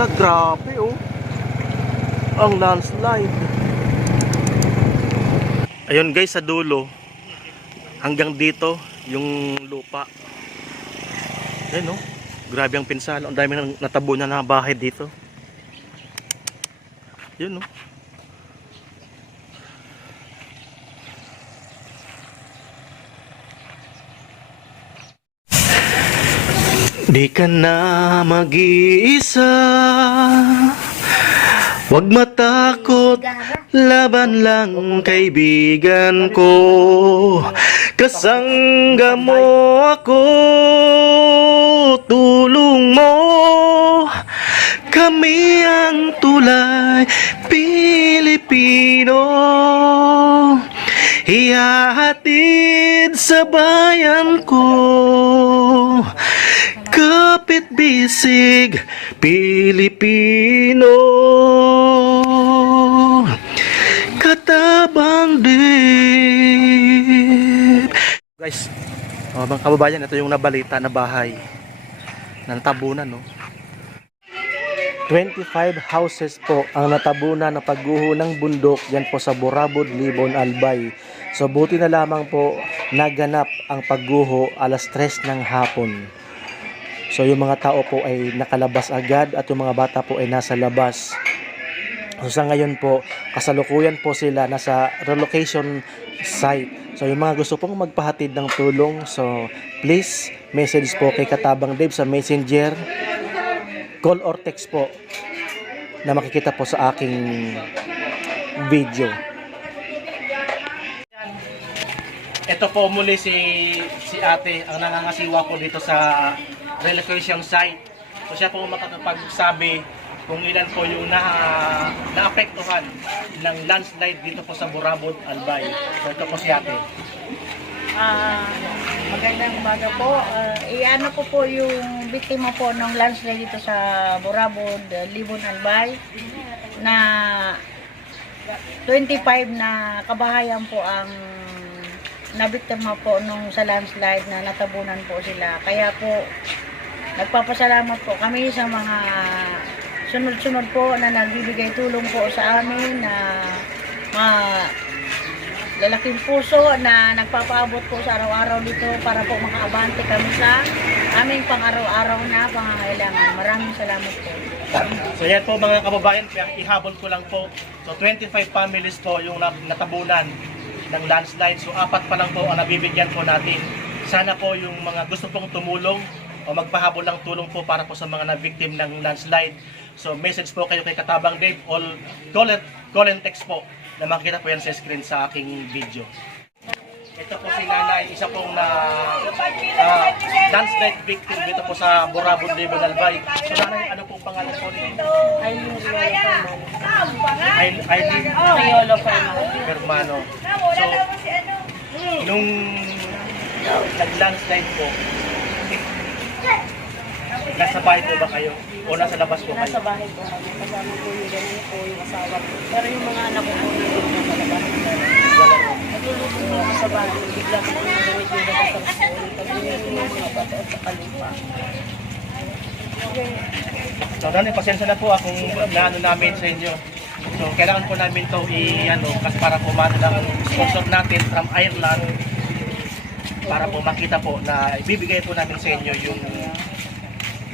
Hala, grabe oh. Ang landslide. Ayun guys, sa dulo. Hanggang dito, yung lupa. Ayun oh. Grabe ang pinsala. Ang dami nang natabunan na bahay dito. Yun oh. Di ka na mag-iisa, wag matakot, laban lang kaibigan ko. Kasangga mo ako, tulong mo. Kami ang tulay Pilipino, ihahatid sa bayan ko. Kapit bisig Pilipino, katabang dip. Guys, mga kababayan, ito yung nabalita na bahay na natabunan, no? 25 houses po ang natabunan na pagguho ng bundok yan po sa Burabod, Libon, Albay. So buti na lamang po naganap ang pagguho alas 3 ng hapon. So yung mga tao po ay nakalabas agad at yung mga bata po ay nasa labas. So sa ngayon po, kasalukuyan po sila nasa relocation site. So yung mga gusto pong magpahatid ng tulong, so please message po kay Katabang Dave sa Messenger, call or text po na makikita po sa aking video. Ito po muli si ate ang nangangasiwa po dito sa relocation site. So siya po makakapagsabi kung ilan po yung naapektuhan ng landslide dito po sa Burabod, Albay. So ito po si ate. Magandang umaga po. Iano ko po yung biktima po ng landslide dito sa Burabod, Libon, Albay na 25 na kabahayan po ang nabiktima po nung sa landslide na natabunan po sila. Kaya po nagpapasalamat po kami sa mga sunod-sunod po na nagbibigay tulong po sa amin na lalaking puso na nagpapaabot po sa araw-araw dito para po makaabante kami sa aming pang-araw-araw na pangangailangan. Maraming salamat po. So yan po mga kababayan, ihabol ko lang po. So 25 families po yung natabunan ng landslide. So 4 pa lang po ang nabibigyan po natin. Sana po yung mga gusto pong tumulong o magpahabol ng tulong po para po sa mga na-victim ng landslide. So message po kayo kay Katabang Dave or call and text po na makikita po yan sa screen sa aking video. Ito po si nanay, isa pong landslide victim dito po sa Burabod, Libon, Albay. So nanay, ano pong pangalan po nito? Aileen Riolo Fermano. So, nung nag-landslide po, nasa bahay po ba kayo? O nasa labas po kayo? Nasa bahay po. Kasama po yung ganun po yung asawa ko. Pero yung mga anak ko po nandun nasa labas. Nagluluto po ako sa bahay. Bigla po po nagamit yung labas ng school. Pag-init yung mga bata at sa kalupa. So, nanay, pasensya na po akong naano namin sa inyo. So, kailangan po namin ito kasi para po lang ang sponsor natin from Ireland para po makita po na ibibigay po namin sa inyo yung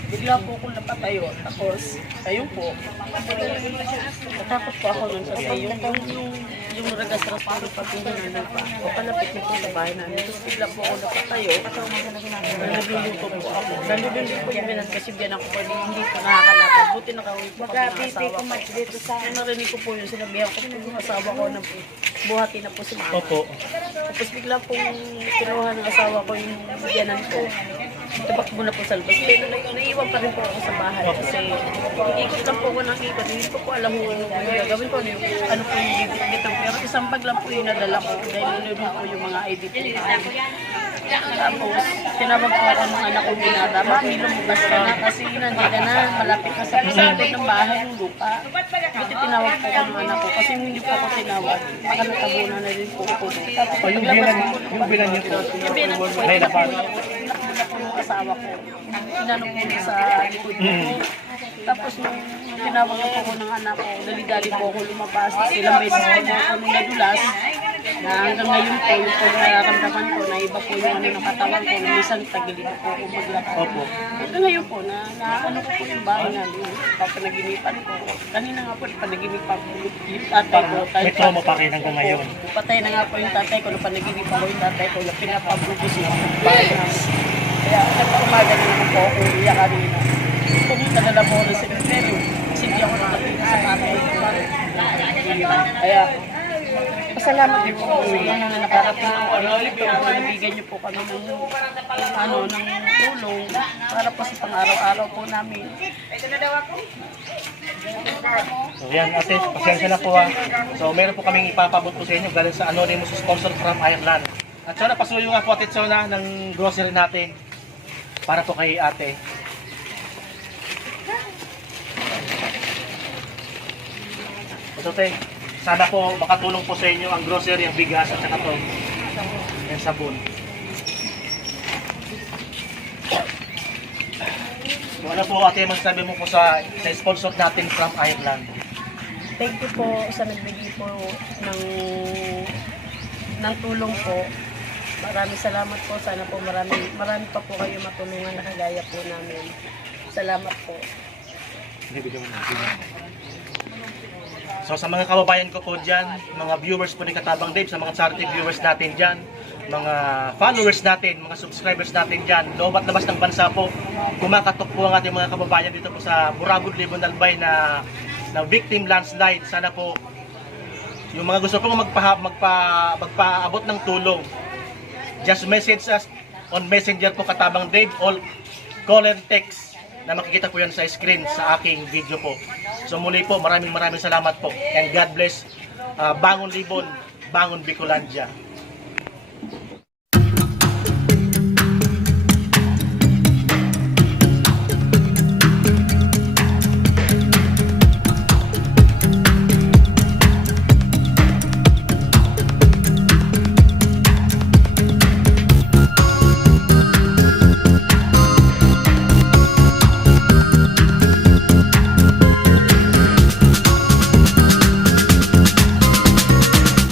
Bigla po akong napatayo. Tapos, ayun po. Natakot po ako nun sa sayo. Yung ragas-ras po ng pagpindanan pa. O kalapit nito sa bahay namin. Tapos bigla po ako napatayo. Nagluluto po ako. Nandun din po yung binan kasi biyan ako po. Hindi po nakakalakad. Buti nakawin po kami ng asawa ko. Kaya narinig ko po yung sinabihan ko. Yung asawa ko na buhati na po si mama. Opo. Tapos bigla pong kinuha ng asawa ko yung biyanan ko. Tabak mo na po sa labas. Pero naiiwan pa rin po ako sa bahay. Kasi ikot lang po ako ng ikot. Hindi ko po alam kung ano po yung gagawin ko. Ano po yung bibit ng pera. Isang bag lang po yung nadala ko. Dahil nilulun po yung mga ID po. Tapos, tinawag po ako ng anak kong binata. Mami, lumabas ka na kasi nandiyan ka na. Malapit ka sa likod ng bahay ng lupa. Buti tinawag po ako ng anak ko. Kasi hindi po ako tinawag. Baka natabunan na rin po ako. Tapos, yung bilan niyo po. yung binan ko po. May laban. Yung asawa ko. Inanong ko sa likod ko. Tapos nung tinawag po ako ng anak ko, dali-dali po ako lumabas. Ilang beses po ako nung nadulas. Na hanggang ngayon po, yung po nararamdaman ko, na iba po yung ano ng katawan ko. Minsan tagilid po ako maglakad. Opo. Hanggang ngayon po, ano ko po yung bahay namin. Papanaginipan ko. Kanina nga po, panaginipan ko yung tatay ko. May trauma pa rin hanggang ngayon. Patay na nga po yung tatay ko. Nung panaginipan ko yung tatay ko, yung pinapabugis yung bahay namin. Kaya nagpaumaga na naman po ako iyak kanina. Pumunta na lang po ng sekretaryo. Kasi hindi ako nakapita sa tatay ko. Kaya, pasalamat din po sa inyo na nakarating ako dito. Nabigyan niyo po kami ng tulong para po sa pang-araw-araw po namin. So yan, ate, pasensya na po ha. So meron po kaming ipapabot po sa inyo galing sa anonymous sponsor from Ireland. At sana pasuyo nga po ate Sona ng grocery natin para po kay ate. So te, sana po makatulong po sa inyo ang grocery, ang bigas at saka to, yung sabon. So ano po ate, masasabi mo po sa sponsor natin from Ireland? Thank you po sa nagbigay po ng tulong po. Maraming salamat po. Sana po marami pa po kayo matulungan na kagaya po namin. Salamat po. So sa mga kababayan ko po dyan, mga viewers po ni Katabang Dave, sa mga charity viewers natin dyan, mga followers natin, mga subscribers natin dyan, loob at labas ng bansa po, kumakatok po ang ating mga kababayan dito po sa Burabod, Libon, Albay na victim landslide. Sana po yung mga gusto pong magpaabot ng tulong, just message us on Messenger po Katabang Dave, or call and text na makikita po yan sa screen sa aking video po. So muli po, maraming salamat po. And God bless. Bangon Libon, Bangon Bicolandia.